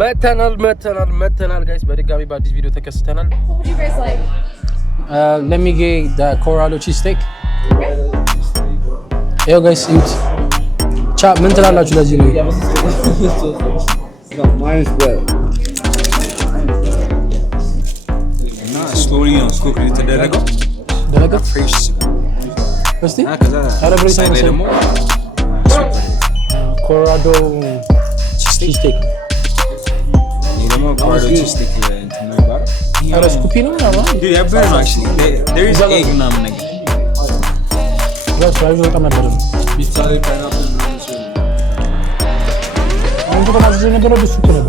መተናል ጋይስ በድጋሚ በአዲስ ቪዲዮ ተከስተናል። What would you guys like? Let me get the Corrado cheese steak. Yo guys, eat. Chop, ምን ትላላችሁ ለዚህ ነው? Mine is better. እና ስሎሊ ነው ኩክ የተደረገው ፍሬሽ እስቲ አረብሬት ነው ደግሞ ኮራዶ ቺዝ ስቴክ Corrado cheese steak እንትን ነው ይባላል። አረ ስኩፒ ነው ማለት Dude, that burger actually. There is egg ምናምን ነገር ጋይስ ፍራይዝ በጣም ነበር ፒዛ ላይ ፓይናፕል ምናምን ሲሆን አንተ ተማዝ ነበር ደስ ይላል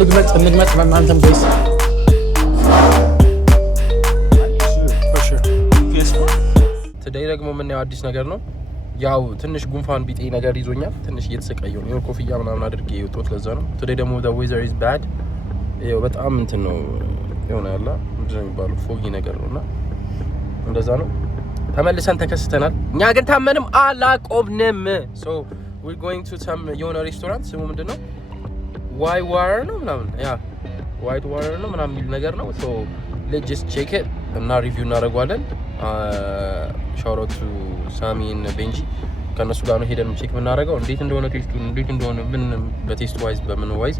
ነበር እንግመጥ ማንተም ጋይስ ቱዴይ ደግሞ የምናየው አዲስ ነገር ነው። ያው ትንሽ ጉንፋን ቢጤ ነገር ይዞኛል። ትንሽ እየተሰቃየሁ ነው። ኮፍያ ምናምን አድርጌ የወጣሁት ለዛ ነው። ቱዴይ ደግሞ the weather is bad ይኸው በጣም እንትን ነው የሆነ ያለ ምንድን ነው የሚባለው ፎጊ ነገር ነውና እንደዛ ነው። ተመልሰን ተከስተናል። እኛ ግን ታመንም አላቆምንም። so we're going to some የሆነ ሬስቶራንት ስሙ ምንድን ነው ዋይ ዋር ነው ምናምን ያ ዋይት ዋር ነው ምናምን የሚል ነገር ነው። so let's just check it እና ሪቪው እናደርገዋለን። ሻውት አውት ቱ ሳሚ እና ቤንጂ ከነሱ ጋር ነው ሄደን ቼክ የምናደርገው እንዴት እንደሆነ ቴስቱን እንዴት እንደሆነ ምን በቴስት ዋይዝ በምን ዋይዝ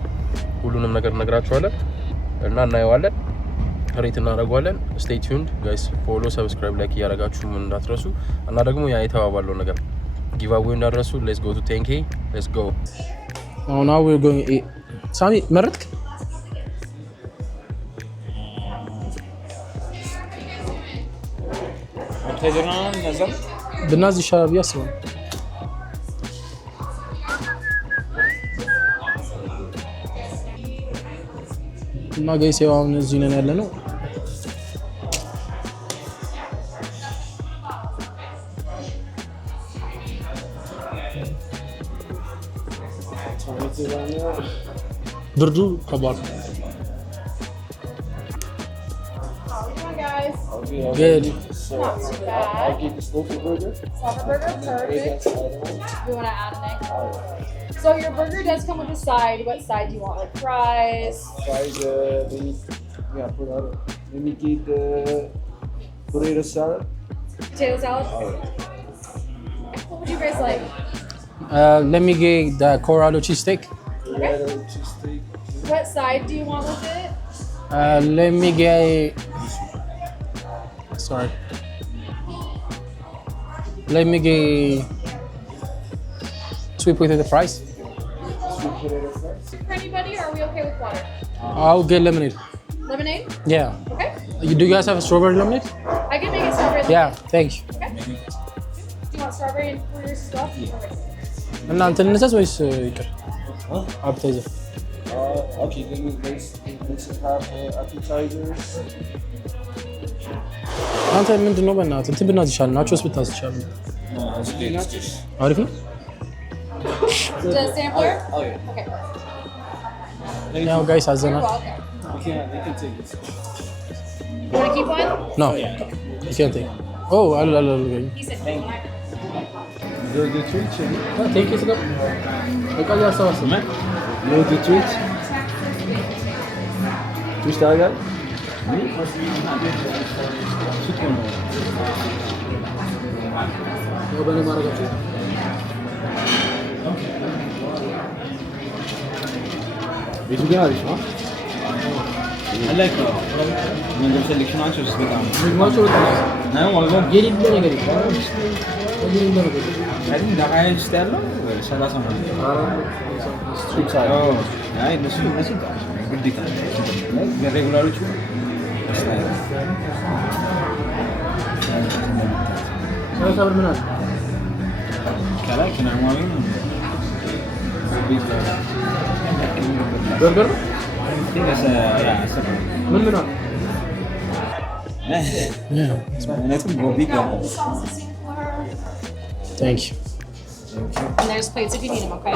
ሁሉንም ነገር እነግራችኋለን እና እናየዋለን፣ ሬት እናደርገዋለን። ስቴይ ቲዩንድ ጋይስ። ፎሎ ሰብስክራይብ ላይክ እያደረጋችሁ ምን እንዳትረሱ እና ደግሞ ያ የተባባለው ነገር ጊቭ አዌይ እንዳትረሱ። ሌትስ ጎ ቱ 10k ሌትስ ጎ now we're going to eat. ሳሚ መረጥክ ብናዝ ይሻላል ብዬ አስባለሁ። እና ጋይስ ያው አሁን እዚህ ነን ያለ ነው። ብርዱ ከባድ ነው። Good. Not too bad. I'll get the Sloper burger. Sloper burger, perfect. We want to add an egg. So your burger does come with a side. What side do you want? Like fries? Fries, let me get the potato salad. Potato salad? What would you guys like? Let me get the Corrado cheese steak. Corrado cheese steak. What side do you want with it? Let me get sorry. Let me get sweet potato fries. Sweet potato fries. For anybody, or are we okay with water? I'll get lemonade. Lemonade? Yeah. Okay. Do you guys have a strawberry lemonade? I can make it strawberry. Yeah, thank you. Okay. Do you want strawberry and for yours as well? Yeah. እናንተ እንነሳስ ወይስ ይቅር? አፕታይዘር Okay, then let's have appetizers. አንተ ምንድነው በእናትህ እንትን ብናዝ ይሻላል። ናቾስ ብታዝ ይሻላል። Nachos. አሪፍ ነው። The sampler? Oh yeah. Okay. ያው ጋይስ አዘናል። You're welcome. They can take this. You want to keep one? No. You can't take. Oh, አሉ He said thank you. The treat, chili. ቴክ ኢት ጋር በቃ ያሳዋስ ማን The treat. Twist ታደርጋለህ? ያው በኔ ማረጋችሁ ቤቱ ግን አሪፍ ነው። መንገድ ሴሌክሽናቸው በጣም ምግባቸው ነው ዋጋው የሌለ ነገር ይባላል። ወዲህ ነው ነገር አይደል ዳካይ ውስጥ ያለው 30 ነው። ስትሪፕ ሳይድ አይ እነሱ ግዴታ ሬጉላሮቹ ሰብር ምን አለ ከላይ ከነማዊ ነው በርገር ምን ምን አለ እነቱም ጎቢ ጋር Thank you. And there's plates if you need them, okay?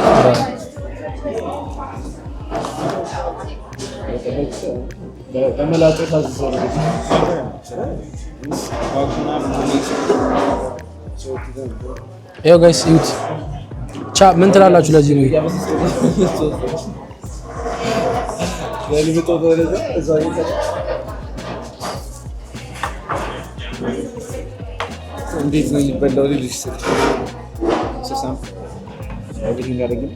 በመላጦ ታዝዘው ይኸው ጋይስ እዩት። ቻ ምን ትላላችሁ ለዚህ ነው? እንዴት ነው የሚበላው? ልጅ ሰሳም everything ያደርግልኝ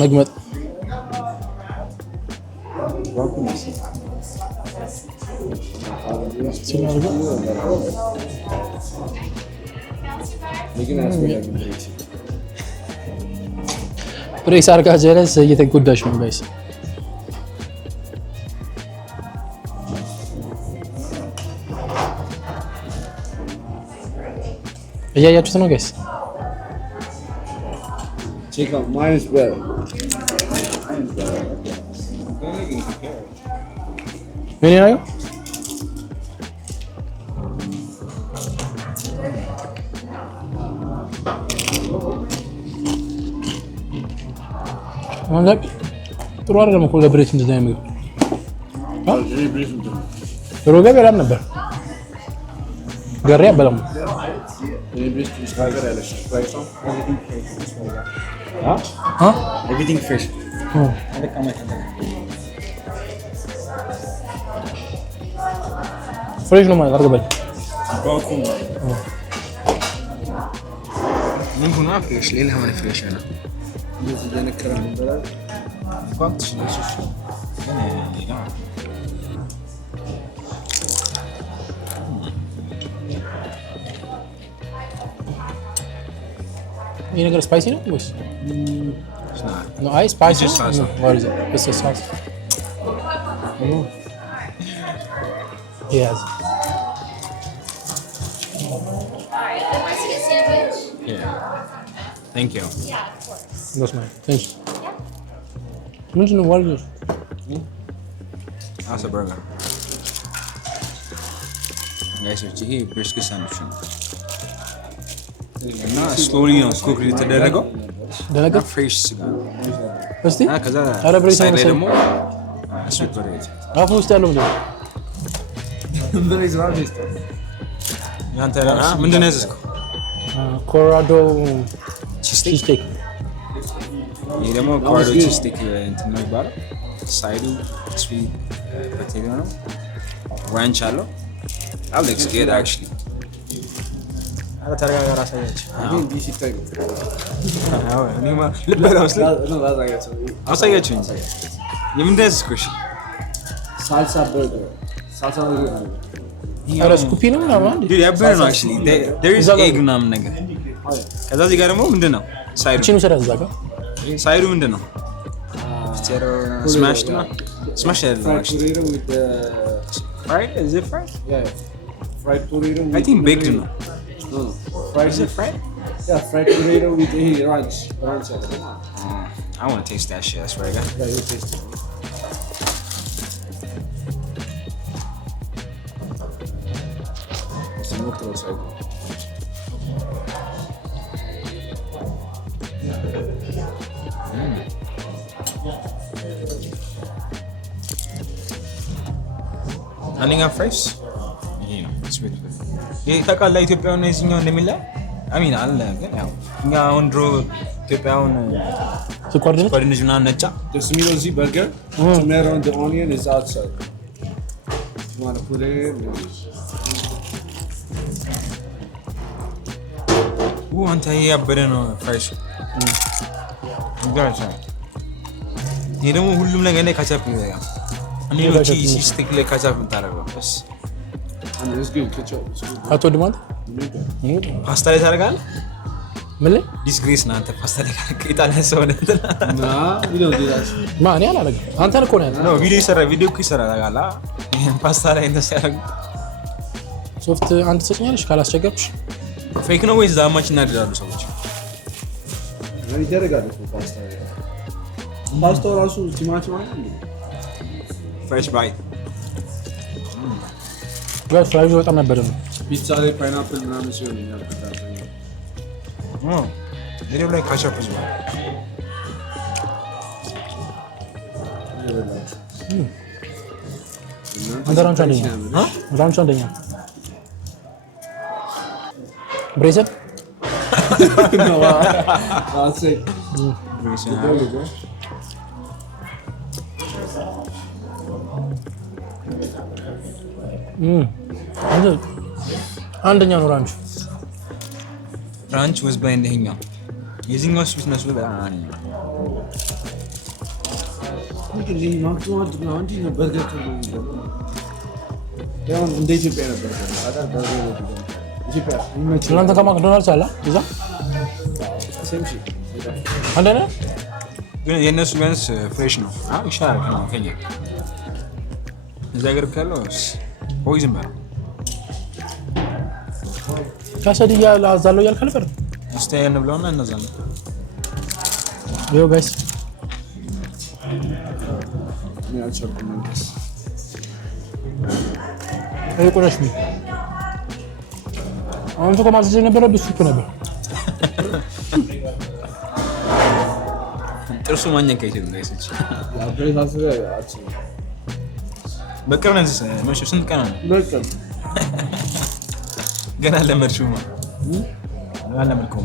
መግመጥ ፕሬስ አርጋ ጀለስ እየተጎዳሽ ነው ጋይስ። እያያችሁት ነው ጋይስ። check out mine is better ምን ነው አንጋቢ ጥሩ አይደለም እኮ ለብሬት እንደዛ የሚገው ሮጋ በላም ነበር ገሪያ በላም everything fresh ፍሬሽ ነው ማለት አርገበል ምን ሆነ ፍሬሽ ሌላ ምን ፍሬሽ ነው እንደዚህ እየነከረ ነበር ፋክት ነው ይሄ ነገር ስፓይሲ ነው ወይስ no I spicy It's just salsa. no, what is it? It's a sauce. Yes. Alright, then my chicken sandwich. yeah thank you Yeah, of course. That's mine. Thanks. ምንድን ነው ዋልጆ? that's a burger guys ይሄ ብሪስኬት ሳንድዊች ነው እና ስሎሊ ነው ኩክ የተደረገው ደነገር ፍሬሽ ስጋ እስቲ ከዛ አረ ብሬት ሳይድ ነው ላይ መሰለኝ። ደግሞ ስዊት ፖቴቶ አፉ ውስጥ ያለው ምንድን ነው? ያንተ ምንድን ነው ያዘዝከው ኮሎራዶ ቺዝ ስቴክ። ይሄ ደግሞ ኮሎራዶ ቺዝ ስቴክ እንትን ነው የሚባለው ሳይዱ ስዊት ፖቴቶ ነው ራንች አለው that looks good actually አረ ተረጋጋ ራሳያችሁ። አሳያችሁ እንጂ የምንድን ነው ያዘዝከው? እሺ ሳልሳ በርገር ሳልሳ በርገር አረ ስኩፒ ነው ምናምን አንዴ dude ያበረ ነው actually there is egg ምናምን ነገር ከዛ እዚህ ጋር ደግሞ ምንድን ነው ሳይዱ እቺን ውሰድ እዛ ጋር ሳይዱ ምንድን ነው ስማሽድ ነው ስማሽ ያለው fried actually potato with the fried is it fried yeah fried potato with I think baked no no fried is it fried yeah fried potato with the ranch I want to taste that shit that's what I got yeah you taste it it's a motor side አንደኛ ፍሬሽ ይሄ ነው ስዊት ይሄ ታውቃለህ ኢትዮጵያውያን ነው የዚህኛው እንደሚለያይ አሚን አለ ግን ያው እኛ አሁን ድሮ ኢትዮጵያውን ስኳር ድንች ጓደኞች ምናምን ነጫ the Smithsonian burger tomato and the onion is outside you want to put it in አንተ ይሄ ያበደ ነው ፍሬሽ ጋር ይሄ ደግሞ ሁሉም ነገር ላይ ካቻፕ ይበቃ እኔ ነው ቺዝ ስቲክ ላይ ካቻፕ የምታደርገው በስ and it's good ketchup it's good አትወድም አንተ? ፓስታ ላይ ታደርጋለህ ምን ላይ ዲስግሬስ ነው አንተ ፓስታ ላይ ከኢጣሊያን ሰው ነህ nah we don't do that ማ እኔ አላደርግም። አንተን እኮ ነው ያለው። ነው ቪዲዮ እኮ ይሰራ ታውቃለህ ይሄን ፓስታ ላይ እንደዚህ ያደርጉ ሶፍት አንድ ትሰጭኛለሽ ካላስቸገርኩሽ? ፌክ ነው ወይስ ዛማች እናድራሉ ሰዎች ምን ይደረጋል እኮ ፓስታ ፓስታው ራሱ ቲማቲም ማለት ነው ፍሬሽ ባይት ጋር ፍራይዝ በጣም ነበር ነው። ፒዛ ላይ ፓይናፕል ምናምን ሲሆን ያልከታተኝ ቪዲዮ ላይ ካቻፕ ይዟል አንተ ራንች አንደኛ ራንች አንደኛ ብሬሰፕ I'll say. There we go. አንደኛ ነው ራንች ራንች was blind ይሄኛው የዚህኛው ስዊትነሱ በጣም አነኛ እንግዲህ ማክዶናልድ ነው እንጂ በርገር ነው ያው እንደ ኢትዮጵያ ነበር አዳር በርገር ነው ኢትዮጵያ ይመች እናንተ ከማክዶናልድስ አለ እዛ ሴምሺ አንደኛ ግን የነሱ ቢያንስ ፍሬሽ ነው ይሻላል ከኛ እዛ ሀገር ካለው ፖይዝን በለው ከሰድያ ላዛለው ያልከ ነበር እስታየን ብለውና እነዛለን ይኸው ጋይስ ምን አልቻልኩም መንገስ ይሄ ቁረሽ ነው አሁን ተቆማዘ ነበር ቢስኩት ነበር ጥርሱ ማኘክ አይችልም ጋይስ አብሬት አስረ አቺ በቅርብ ነው መቼ ስንት ቀን ነው በቃ ገና ለመድሽው ነው ገና ለመድከው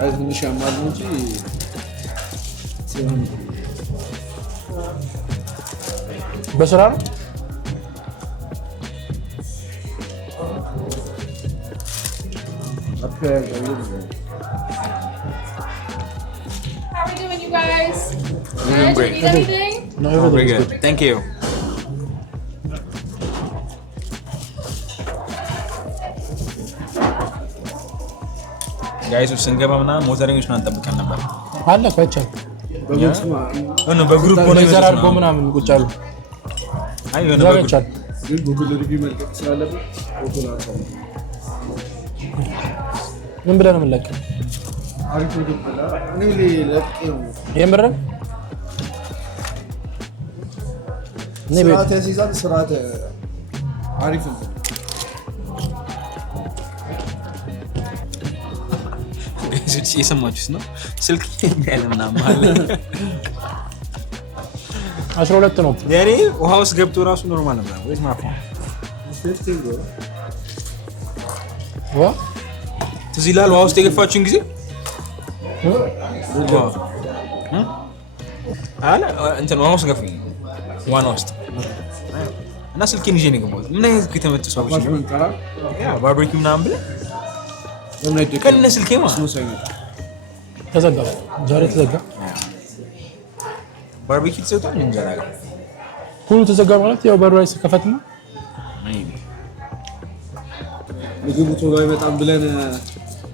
አይ ትንሽ ያማል እንጂ ሲሆን በስራ ነው How are we doing, you guys? Doing Did great. you eat anything? No, very everything is good good. thank you ጋይስ ስንገባ ምናምን ሞተረኞች ምናምን ጠብቀን ነበር አለ ከቻል በግልጽማ ነው በግሩፕ ሆነ ዘር አድርጎ ምናምን ቁጭ አሉ አይ የሆነ ዛሬ በግሩፕ ቻል ግን ጉግል ሪቪው መልቀቅ ስላለበት ፎቶ ላንሳው ምን ብለህ ነው የምንለቀው አሪፍ ነው እኔ ለጥቄ ነው የምር እኔ ቤት ስርዓት ያስይዛል ስርዓት አሪፍ ነው ጋይስ የሰማችሁት ነው ስልክ ያለ ምናምን አለ 12 ነው ያኔ ውሃ ውስጥ ገብቶ ራሱ ኖርማል ነበር ወይስ ማፋ 15 ብሮ ዋ ትዝ ይላል ውሃ ውስጥ የገፋችሁን ጊዜ አለ እንትን ውሃ ውስጥ ገፉኝ ዋና ውስጥ እና ስልኬን ይዤ ነው የገባሁት ምን አይነት ከተመቱ ሰዎች ነው ማሽመን ቀራ ያ ባርቤኪው ምናምን ብለህ ለምን አይደለም ከነ ስልኬ ማለት ነው ሳይመጣ ተዘጋ ዛሬ ተዘጋ ባርቤኪው ተሰጥቷል እንጀራ ጋር ሁሉ ተዘጋ ማለት ያው በሩ ላይ ከፈትና ምግቡ ቶሎ አይመጣም ብለን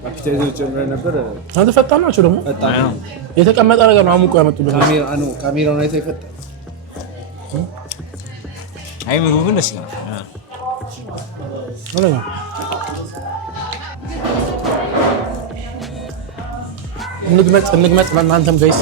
አፒታይዘር ጀምረን ነበር አንተ ፈጣን ናቸው ደግሞ በጣም የተቀመጠ ነገር ነው አሙቆ ያመጡልን ካሜራውን አይተህ ይፈጣል አይ ምግቡ ግን ደስ ይላል ማለት ነው እንግመጥ እናንተም ጋይስ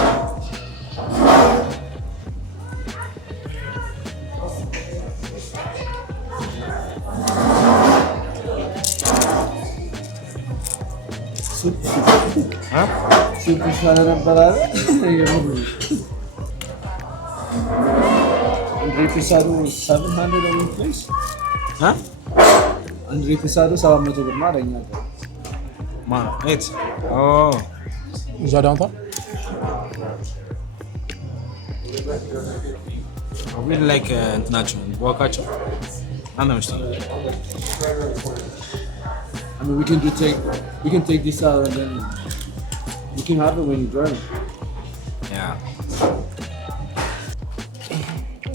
ሱፕ ይሻለ ነበር አለ አንድሬ ፒሳዶ 700 on place አንድሬ ፒሳዶ 700 ብር ማለት ነው ማ ኤት ኦ እዛ ዳውንታ ዊ ላይክ እንትናቸው ዋካቸው አንተ መስጠት I mean, we can take this out and then you can have it when you drive. ያ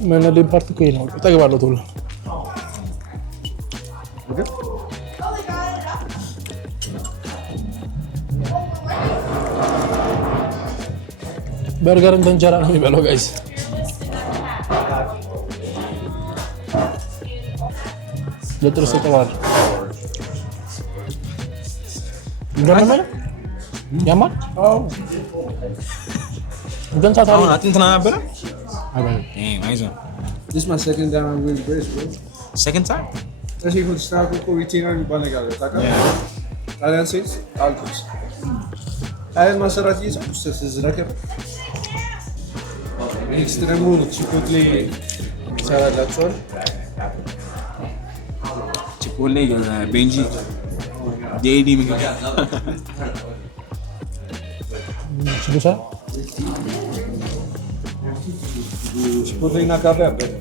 ምን ላይ ፓርት ቆይ ነው ጠግባለሁ ቶሎ Okay? በርገር እንደ እንጀራ ነው የሚበላው ጋይስ ለጥርስ ጥሏል እንደምን ያማል Oh. ግን ታታሪ አሁን አጥንትና ነበር አይባል አይዞህ This is my second time I'm wearing brace, bro. ሰከንድ ታይም Actually, for the start, we retainer የሚባል ነገር አለ ታውቃለህ? ጣሊያን ሴት አልኩት ጣሊያን ማሰራት እየሰጡ ስትዝረከር ኔክስት ደግሞ ቺፖትሌ ይሰራላችኋል። ቺፖሌ ቤንጂ ዴይሊ ምግብ ችግሳ ቺፖትሌና ካፌ አበደ።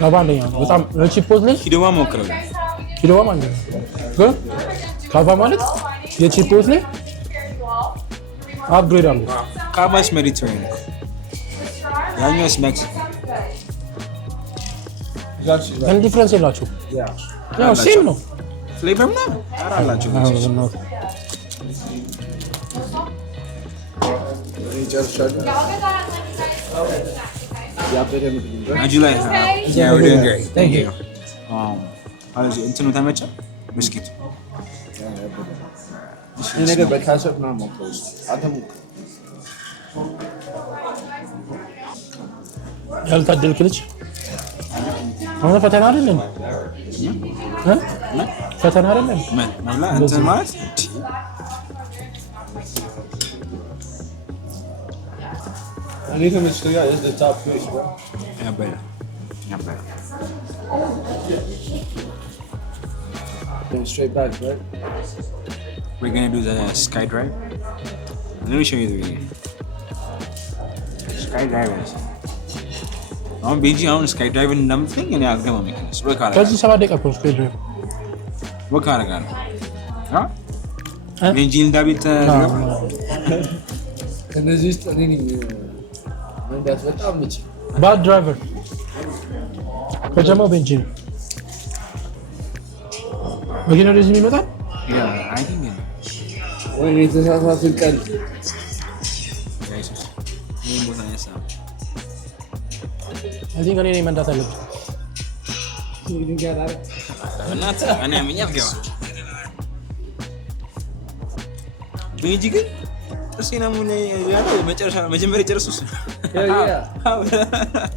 ካባ አንደኛ ነው በጣም ለቺፖትሌ ኪዶማ ሞክረው ኪሎዋ ማለት ነው። ግን ካባ ማለት የቺፖትሌ አፕግሬድ አለው። ካባስ ሜዲትሬኒያን ያኛውስ ሜክሲኮ ግን ዲፍረንስ የላቸውም። ያው ሴም ነው ፍሌቨር ምናምን አላቸው። ይጨርሻለሁ። ያበደ ምግብ ነው። July. Yeah, we're doing great. Thank you. እንትኑ ተመቸ ብስኪቱ ይሄ ነገር በካሰብ ምናምን ሞክረው እስኪ። አንተ ሞክረው። ያልታደልክ ልጅ አሁን ፈተና አይደለም ፈተና አይደለም እንትን ማለት እኔ ተመችቶኛል። is the top place, bro. ያበደ Then straight back, right? We're gonna do the sky drive. Let me show you the video. Sky drivers. አሁን ቤጂ አሁን ስካይ ድራይቭን እንደምትለኝ እኔ አልገባም። ይከነስ ወካ አረጋ ከዚህ 7 ደቂቃ ነው ስፔድ ድራይቭ ወካ አረጋ ቤጂ እንዳቢት ተገባ ከነዚህ ውስጥ እኔ ነኝ መንዳት በጣም ምች ባድ ድራይቨር ከጀማው ቤንጂን መኪና ወደዚህ የሚመጣ አይ ቲንክ ወይ የተሳሳትን ቀን ጋይስ ምን ቦታ ያሳ አይ ቲንክ እኔ ነኝ መንዳት አለብኝ። እናት እኔ አምኛት ገባ ቤጂ ግን እሲና ሙኔ ያለው መጨረሻ መጀመሪያ ጨርሱስ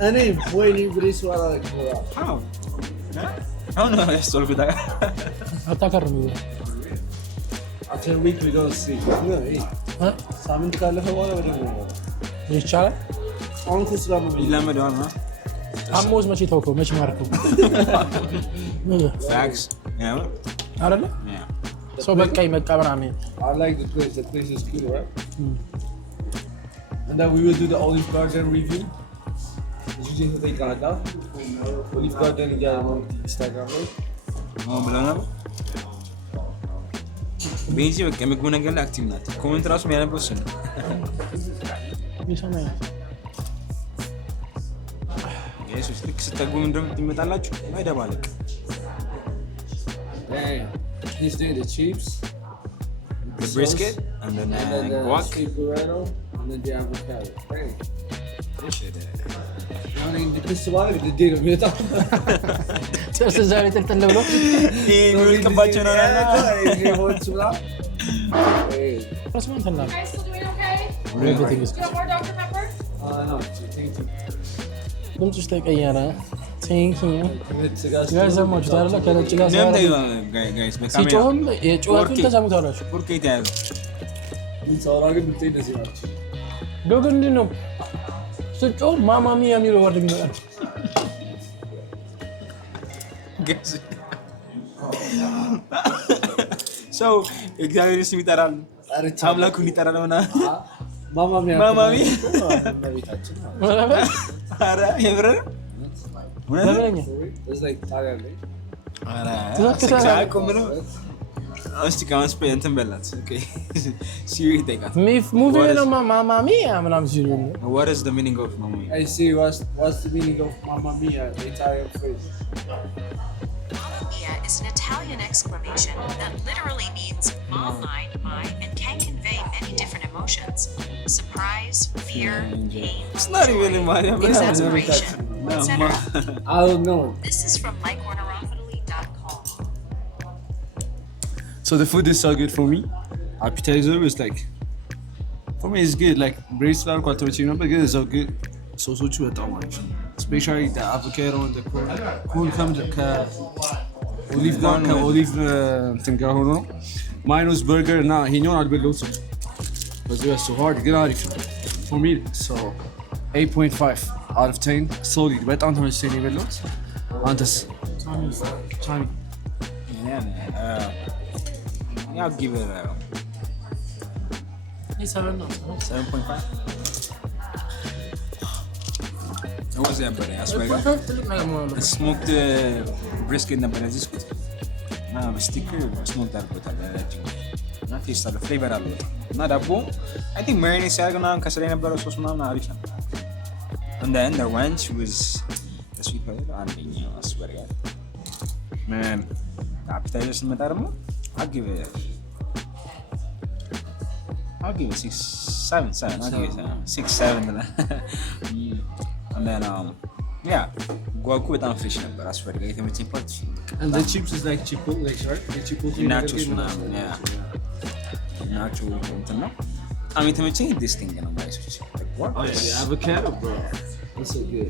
እኔ ወይ ብሬስ ዋላ አሁን ነው ያስተውልኩት። አታከርም after a week we don't see ሳምንት ካለፈ በኋላ በደንብ ነው ይቻላል። አሁን እኮ ስራ ነው ይላመደዋል ነው አሞዝ መቼ ተውከው መቼ ማርከው ፋክስ ያው አይደለ ሰው በቃ ይመጣ ምናምን I like the place is cool, right? And then we will do the Olive Garden review. You just take it out. Olive Garden again on Instagram. ነው ብለናል። ቤጂ በቃ ምግቡ ነገር ላይ አክቲቭ ናት። ኮሜንት ራሱ የሚያነበው እሱ ነው። ይሰማኝ ኢየሱስ ልክ ስትጠጉም እንደምትመጣላችሁ ማይደባለቅ Hey, he's doing the chips, the brisket and then guac sweet burrito, and then the avocado. Hey, shit. I mean, this is why we did it. We thought. ቸርስ ዛሬ ተልተል ብሎ ከባቸው ነው He wants to laugh. Hey, ራስማን ተላ You guys still doing okay? everything is You want more Dr. Pepper? no, thank you. ድምፅሽ ተቀየረ። ቴንክ ዩ It's a gas. ጋር ሰማችሁት አይደለ? ከነጭ ጋር ጋይስ ሲጮህም የጩኸቱን ተሰሙታላችሁ። ፖርኬ ታያለ It's all I can do. This is ዶግ እንዲህ ነው ስትጮህ ማማሚ የሚለው ወርድ ይመጣል። ጋይስ ሰው እግዚአብሔር ስም ይጠራል አምላኩን ይጠራል ምናምን Mama mia. Mamma mia. Mia. ኧረ የምር ነገረኛ It's like Thailand. እስቲ ከአሁን ስፔ እንትን በላት ሲዩ ይጠይቃት ሙቪ ነው ማማሚ ምናምን ሲሉ what is the meaning of mamma mia? I see what's the meaning of Mamma Mia, the Italian phrase. Mamma mia is an Italian exclamation that literally means all mine, and can convey many different emotions: surprise, fear, pain, It's not even in my exasperation, etc. I don't know. This is from MikeWarnerOfItaly.com. So the food is so good for me. Appetizer is like, for me it's good. Like braised flour, quite but it's so good. So with that one, especially the avocado and the corn comes olive garden, olive thing. Mine was burger. Nah, he know not below so. Because it was so hard. Get out of here. For me, so 8.5. out of 10 solid በጣም ተመችቶኝ ነው የበላሁት። አንተስ? ቻሚ I'll give it 7.5. What was that, buddy? I swear to God. The smoked brisket ነበር ያዝኩት እና በስቲከር ስሞክ አድርጎታል። እና ቴስት አለው ፍሌቨር አለው እና ዳቦ I think marinade ሲያደርግ ምናምን ከስራ የነበረው ሶስ ምናምን አሪፍ ነው። And then the ranch was the sweet potato አንደኛው I swear to God. Man, appetizer ስንመጣ ደግሞ I'll give it 6, 7. I'll give it 6, 7. And then yeah, guacu በጣም ፍሬሽ ነበር አስፈሪ የተመቸኝ ፓርት and the chips is like chipotle right? The chipotle nachos ምናምን ናቾ እንትን ነው በጣም የተመቸኝ this thing ነው ማይሶች avocado bro that's so good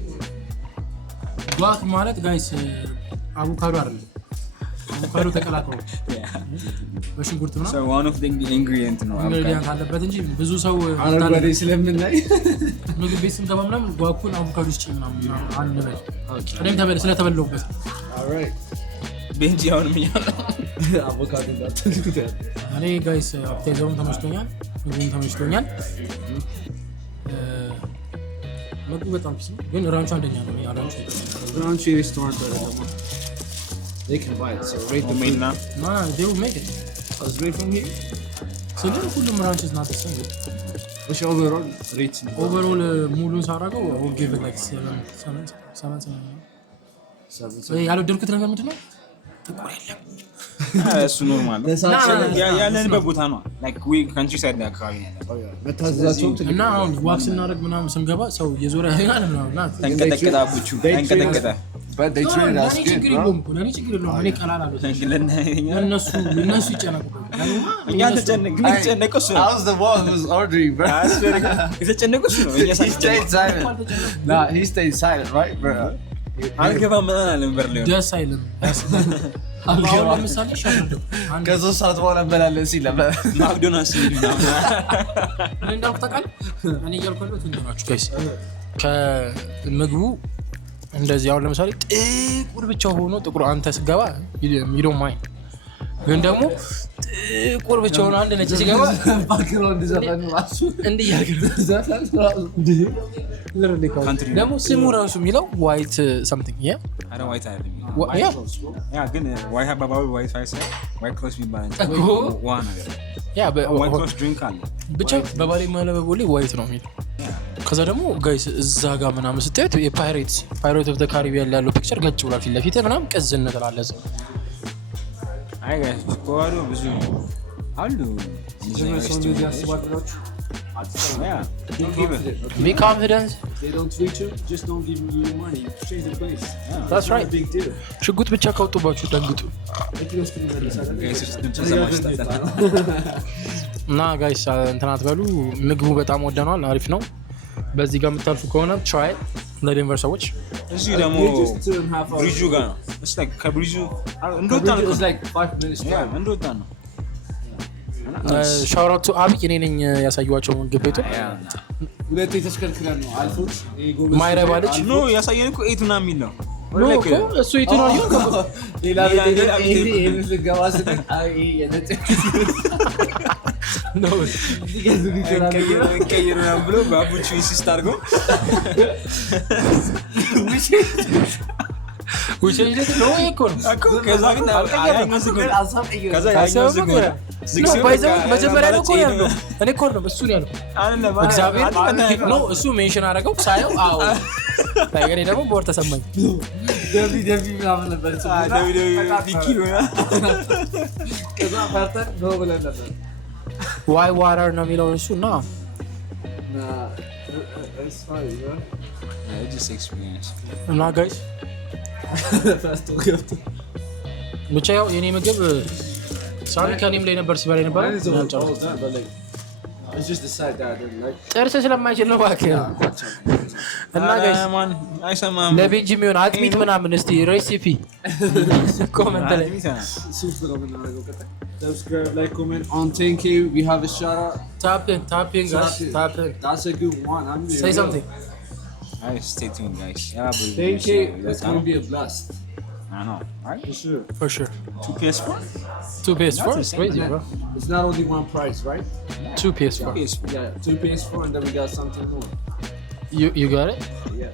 ጓክ ማለት ጋይስ አቮካዶ አይደለም አቮካዶ ተቀላቅሎ በሽንኩርት ነው so one of the ingredient ነው ኢንግሪዲየንት አለበት እንጂ ብዙ ሰው አረንጓዴ ስለምናይ ምግብ ቤት ስንገባ ምናምን ጓኩን አቮካዶ ውስጥ ምናምን አንበል እኔም ተበለ ስለተበለውበት alright ቤንጂ አሁን ምን ያለው አቮካዶ እንዳትሉት እኔ ጋይስ አፕታይዘሩም ተመችቶኛል ምግቡም ተመችቶኛል ምግቡ በጣም ፒስ ነው ግን ራንቹ አንደኛ ነው ራንቹ ሬስቶራንት አይደለም they can buy it so rate the main now they will make it as rate from here so ሁሉም ራንች is not the same which overall rate overall ሙሉን ሳራገው I will give it like 7 ያልወደድኩት ነገር ምንድነው ጥቁር የለም እሱ ኖርማል ነው ያለንበት ቦታ ነው like we country side አካባቢ ነው መታዘዛቸው እና አሁን ዋክስ እናደርግ ምናምን ስንገባ ሰው የዞረ ያለ ምናምን ተንቀጠቀጣቡቹ ተንቀጠቀጠ but they treated us good bro ለኔ ችግር የለውም እኔ ቀላል አለው እነሱ ይጨነቁበት እኛ ተጨነቀው I was the one who was ordering bro የተጨነቀው ነው እኛ silent nah he stayed silent right bro አልገባም ምናምን አለ በርሊዮ ደስ አይልም አሁን ለምሳሌ ሻርዶ ከሶስት ሰዓት በኋላ እንበላለን ሲል ነበር ማክዶናልድስ ነው እንዳልኩ ታውቃለህ እኔ እያልኩለት እንደናችሁ ጋይስ ከምግቡ እንደዚህ አሁን ለምሳሌ ጥቁር ብቻ ሆኖ ጥቁር አንተ ስገባ you don't mind ግን ደግሞ ጥቁር ብቻ ሆኖ አንድ ነጭ ሲገባ ባክግራውንድ ዘፈን ራሱ እንዴ ያገርዘታል ደግሞ ስሙ ራሱ የሚለው white something አረ white አይደለም ያ ግን white አባባው white ፋይስ white close የሚባል ዋና ያ white close drink አለ ብቻ በባሌ ማለበቦሌ white ነው የሚለው ከዛ ደግሞ ጋይስ እዛ ጋር ምናምን ስትያዩት የፓይሬት ኦፍ ዘ ካሪቢያን ያለው ፒክቸር ገጭ ብሏል ፊት ለፊት ምናምን ቅዝን ትላለህ አይ ጋይስ ኮዋዶ ብዙ አሉ Yeah, be confident. They don't treat you, just don't give you your money. Change the place. Yeah, that's right. Big deal. ሽጉጥ ብቻ ካውጡባችሁ ደንግጡ እና ጋይስ እንትን አትበሉ ምግቡ በጣም ወደናል አሪፍ ነው በዚህ ጋር የምታልፉ ከሆነ try ለዴንቨር ሰዎች እዚህ ደግሞ ብሪጁ ጋር ነው it's like ከብሪጁ እንደወጣ ነው it's like 5 minutes እንደወጣ ነው shout out to አብይ እኔ ነኝ ያሳዩዋቸው ምግብ ቤቱ ሁለቴ ተሽከርክረን ነው አልፎት ማይረባ ልጅ ኖ ያሳየን እኮ ኤቱና የሚል ነው እሱ ኤቱ ነው ሌላ ቤት ይሄን ልገባ ስንል አይ የነጭ ነው ከየሩ ነው ብሎ ባቡቹ ኢንሲስት አድርጎ which is no echo ከዛ ግን ከዛ ነው ባይዘው መጀመሪያ ነው እኮ ያለው እኔ እኮ ነው እሱ ነው ያለው እግዚአብሔር ነው እሱ ሜንሽን አደረገው ሳየው አዎ ታይገኔ ደግሞ ቦር ተሰማኝ ደቪ ምናምን ነበር ቪኪ ነው ከዛ ፓርተር ነው ብለን ነበር ዋይ ዋተር ነው የሚለው እሱ እና it's fine bro just experience እና ጋይስ ብቻ ያው የኔ ምግብ ሳሪ ከኔም ላይ ነበር ሲበላ ነበር it's just the side that I don't like ጥርስ ስለማይችል ነው ባከ እና ጋይስ ማን አይሰማም ለቤንጂ የሚሆን አጥሚት ምናምን እስቲ ሬሲፒ ኮሜንት ላይ super ነው subscribe like comment on 10k we have a shout out tapping guys tapping that's a good one say something Alright, stay tuned, guys. Yeah, but 10K, it's gonna be a blast. I know, right? For sure. For sure. 2 PS4? 2 PS4 That's is insane, crazy, man. bro. It's not only one price, right? 2 PS4. PS4. Yeah, 2 PS4 and then we got something more. You got it? Yeah.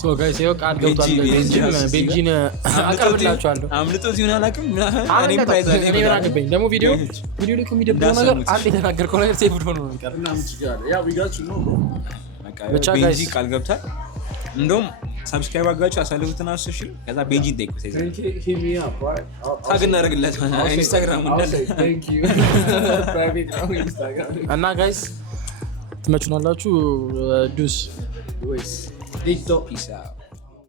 So guys, ይኸው ቃል ገብቷል። ቤንጂን አቀርብላችኋለሁ። አምልጦት ይሆን አላውቅም። እኔ ምን አገባኝ? ደግሞ ቪዲዮ ላይ ከሚደብረው ነገር አንድ የተናገርከው ነገር ሴቭ ሆኖ ነው የሚቀር። Yeah, we got you, no, bro. ብቻ ቤንጂ guys ቃል ገብቷል። እንደውም ሰብስክራይብ አድርጋችሁ አሳልፉትና 10,000 ከዛ ቤንጂን ጠይቁት። 10K, hit me up, right? ታግ እናደርግለት ኢንስታግራም I'll እንዳለ say thank you. Private on Instagram. እና ጋይስ ትመቹናላችሁ ዱስ Wait, TikTok. ፒስ አውት